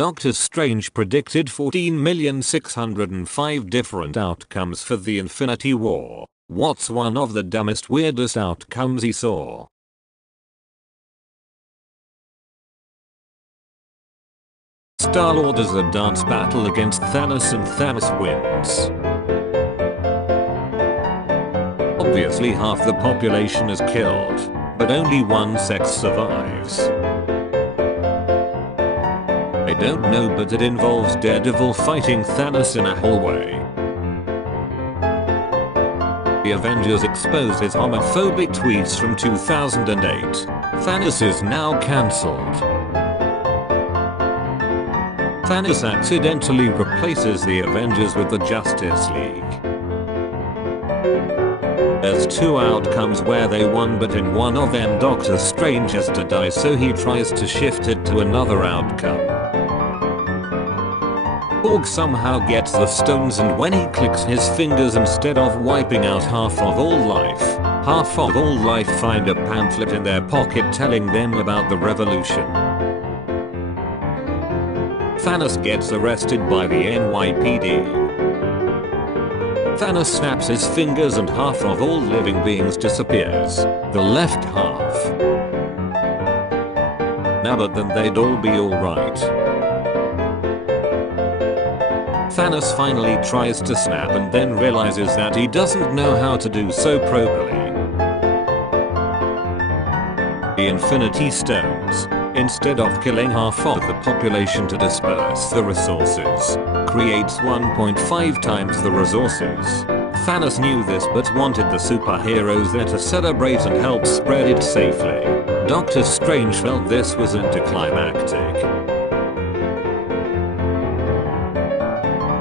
Doctor Strange predicted 14,605 different outcomes for the Infinity War. What's one of the dumbest, weirdest outcomes he saw? Star-Lord does a dance battle against Thanos and Thanos wins. Obviously half the population is killed, but only one sex survives. I don't know, but it involves Daredevil fighting Thanos in a hallway. The Avengers expose his homophobic tweets from 2008. Thanos is now cancelled. Thanos accidentally replaces the Avengers with the Justice League. There's two outcomes where they won, but in one of them Doctor Strange has to die, so he tries to shift it to another outcome. Borg somehow gets the stones, and when he clicks his fingers, instead of wiping out half of all life find a pamphlet in their pocket telling them about the revolution. Thanos gets arrested by the NYPD. Thanos snaps his fingers and half of all living beings disappears. The left half. Now but then they'd all be alright. Thanos finally tries to snap and then realizes that he doesn't know how to do so properly. The Infinity Stones, instead of killing half of the population to disperse the resources, creates 1.5 times the resources. Thanos knew this but wanted the superheroes there to celebrate and help spread it safely. Doctor Strange felt this was anticlimactic.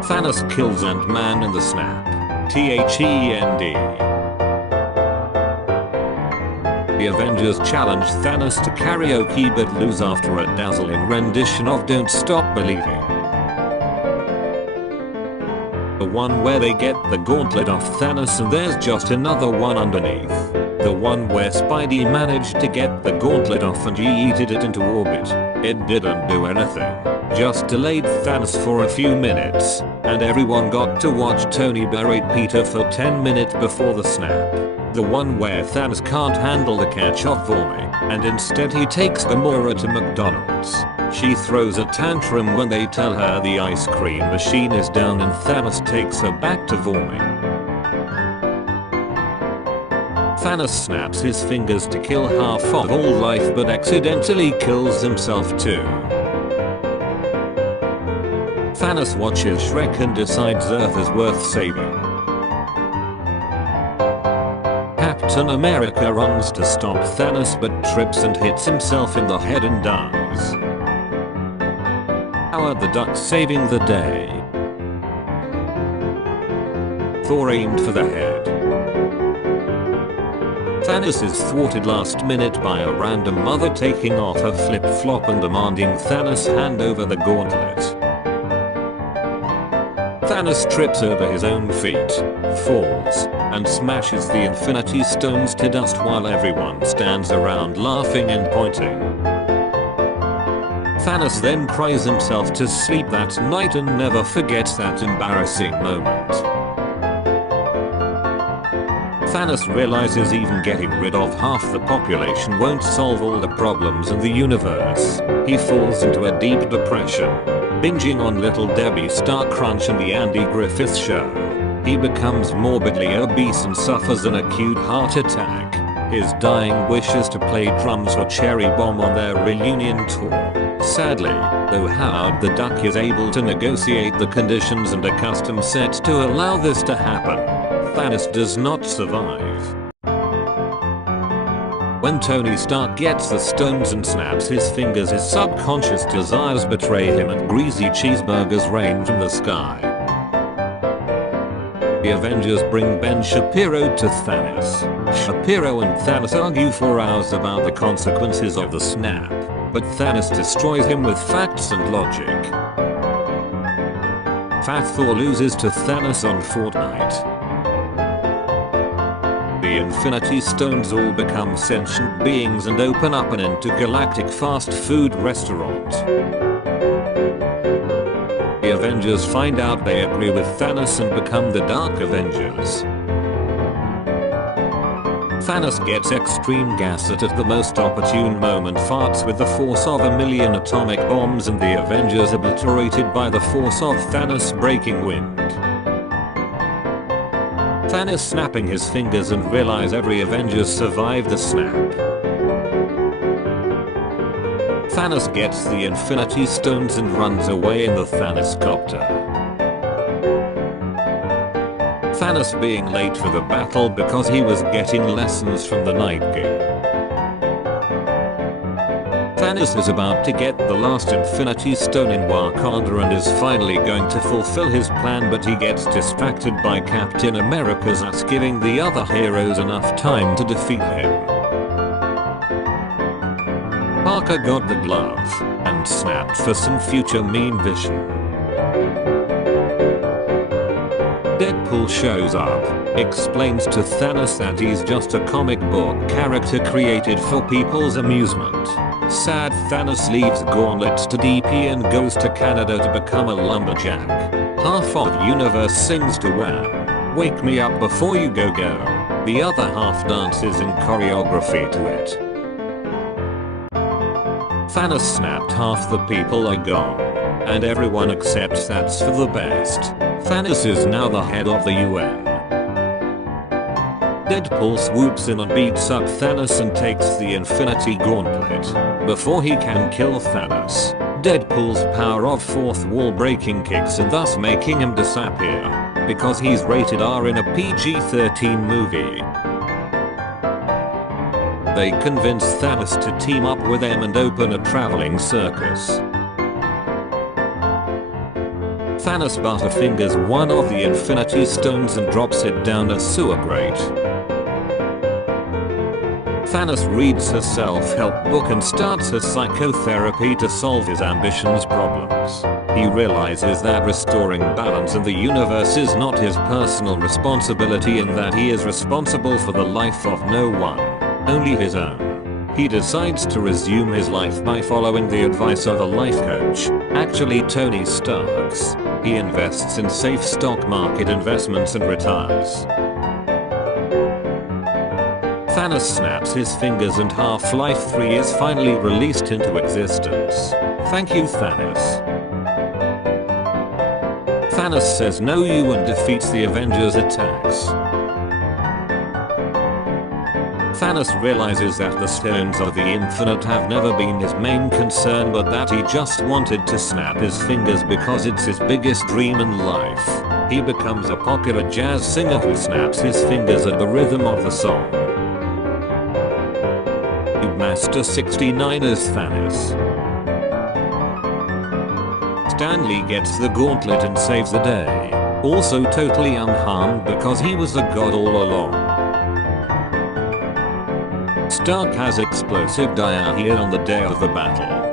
Thanos kills Ant-Man in the snap. THEND. The Avengers challenge Thanos to karaoke but lose after a dazzling rendition of Don't Stop Believing. The one where they get the gauntlet off Thanos and there's just another one underneath. The one where Spidey managed to get the gauntlet off and yeeted it into orbit. It didn't do anything, just delayed Thanos for a few minutes, and everyone got to watch Tony berate Peter for 10 minutes before the snap. The one where Thanos can't handle the catch of Vormir, and instead he takes Gamora to McDonald's. She throws a tantrum when they tell her the ice cream machine is down and Thanos takes her back to Vormir. Thanos snaps his fingers to kill half of all life but accidentally kills himself too. Thanos watches Shrek and decides Earth is worth saving. Captain America runs to stop Thanos but trips and hits himself in the head and dies. Howard the Duck saving the day. Thor aimed for the head. Thanos is thwarted last minute by a random mother taking off her flip-flop and demanding Thanos hand over the gauntlet. Thanos trips over his own feet, falls, and smashes the Infinity Stones to dust while everyone stands around laughing and pointing. Thanos then cries himself to sleep that night and never forgets that embarrassing moment. Thanos realizes even getting rid of half the population won't solve all the problems in the universe. He falls into a deep depression, binging on Little Debbie Star Crunch and the Andy Griffith Show. He becomes morbidly obese and suffers an acute heart attack. His dying wish is to play drums for Cherry Bomb on their reunion tour. Sadly, though Howard the Duck is able to negotiate the conditions and a custom set to allow this to happen, Thanos does not survive. When Tony Stark gets the stones and snaps his fingers, his subconscious desires betray him and greasy cheeseburgers rain from the sky. The Avengers bring Ben Shapiro to Thanos. Shapiro and Thanos argue for hours about the consequences of the snap, but Thanos destroys him with facts and logic. Fat Thor loses to Thanos on Fortnite. The Infinity Stones all become sentient beings and open up an intergalactic fast food restaurant. Avengers find out they agree with Thanos and become the Dark Avengers. Thanos gets extreme gas at the most opportune moment, farts with the force of 1,000,000 atomic bombs, and the Avengers obliterated by the force of Thanos' breaking wind. Thanos snapping his fingers and realize every Avenger survived the snap. Thanos gets the Infinity Stones and runs away in the Thanos copter. Thanos being late for the battle because he was getting lessons from the Night King. Thanos is about to get the last Infinity Stone in Wakanda and is finally going to fulfill his plan, but he gets distracted by Captain America's ass giving the other heroes enough time to defeat him. Parker got the glove and snapped for some future mean vision. Deadpool shows up, explains to Thanos that he's just a comic book character created for people's amusement. Sad Thanos leaves gauntlets to DP and goes to Canada to become a lumberjack. Half of universe sings to Wham! Wake me up before you go. The other half dances in choreography to it. Thanos snapped, half the people are gone. And everyone accepts that's for the best. Thanos is now the head of the UN. Deadpool swoops in and beats up Thanos and takes the Infinity Gauntlet. Before he can kill Thanos, Deadpool's power of fourth wall breaking kicks in, thus making him disappear. Because he's rated R in a PG-13 movie. They convince Thanos to team up with them and open a traveling circus. Thanos butterfingers one of the Infinity Stones and drops it down a sewer grate. Thanos reads a self-help book and starts a psychotherapy to solve his ambitions problems. He realizes that restoring balance in the universe is not his personal responsibility and that he is responsible for the life of no one, only his own. He decides to resume his life by following the advice of a life coach, actually Tony Stark's. He invests in safe stock market investments and retires. Thanos snaps his fingers and Half-Life 3 is finally released into existence. Thank you, Thanos. Thanos says no you and defeats the Avengers' attacks. Thanos realizes that the Stones of the Infinite have never been his main concern, but that he just wanted to snap his fingers because it's his biggest dream in life. He becomes a popular jazz singer who snaps his fingers at the rhythm of the song. Master 69 as Thanos. Stanley gets the gauntlet and saves the day. Also totally unharmed because he was a god all along. Stark has explosive diarrhea on the day of the battle.